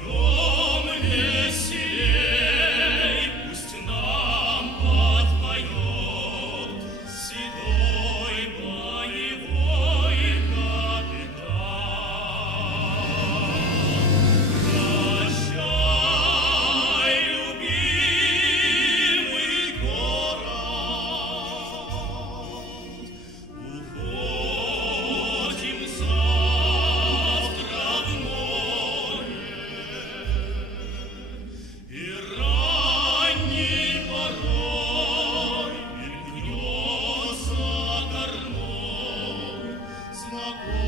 my long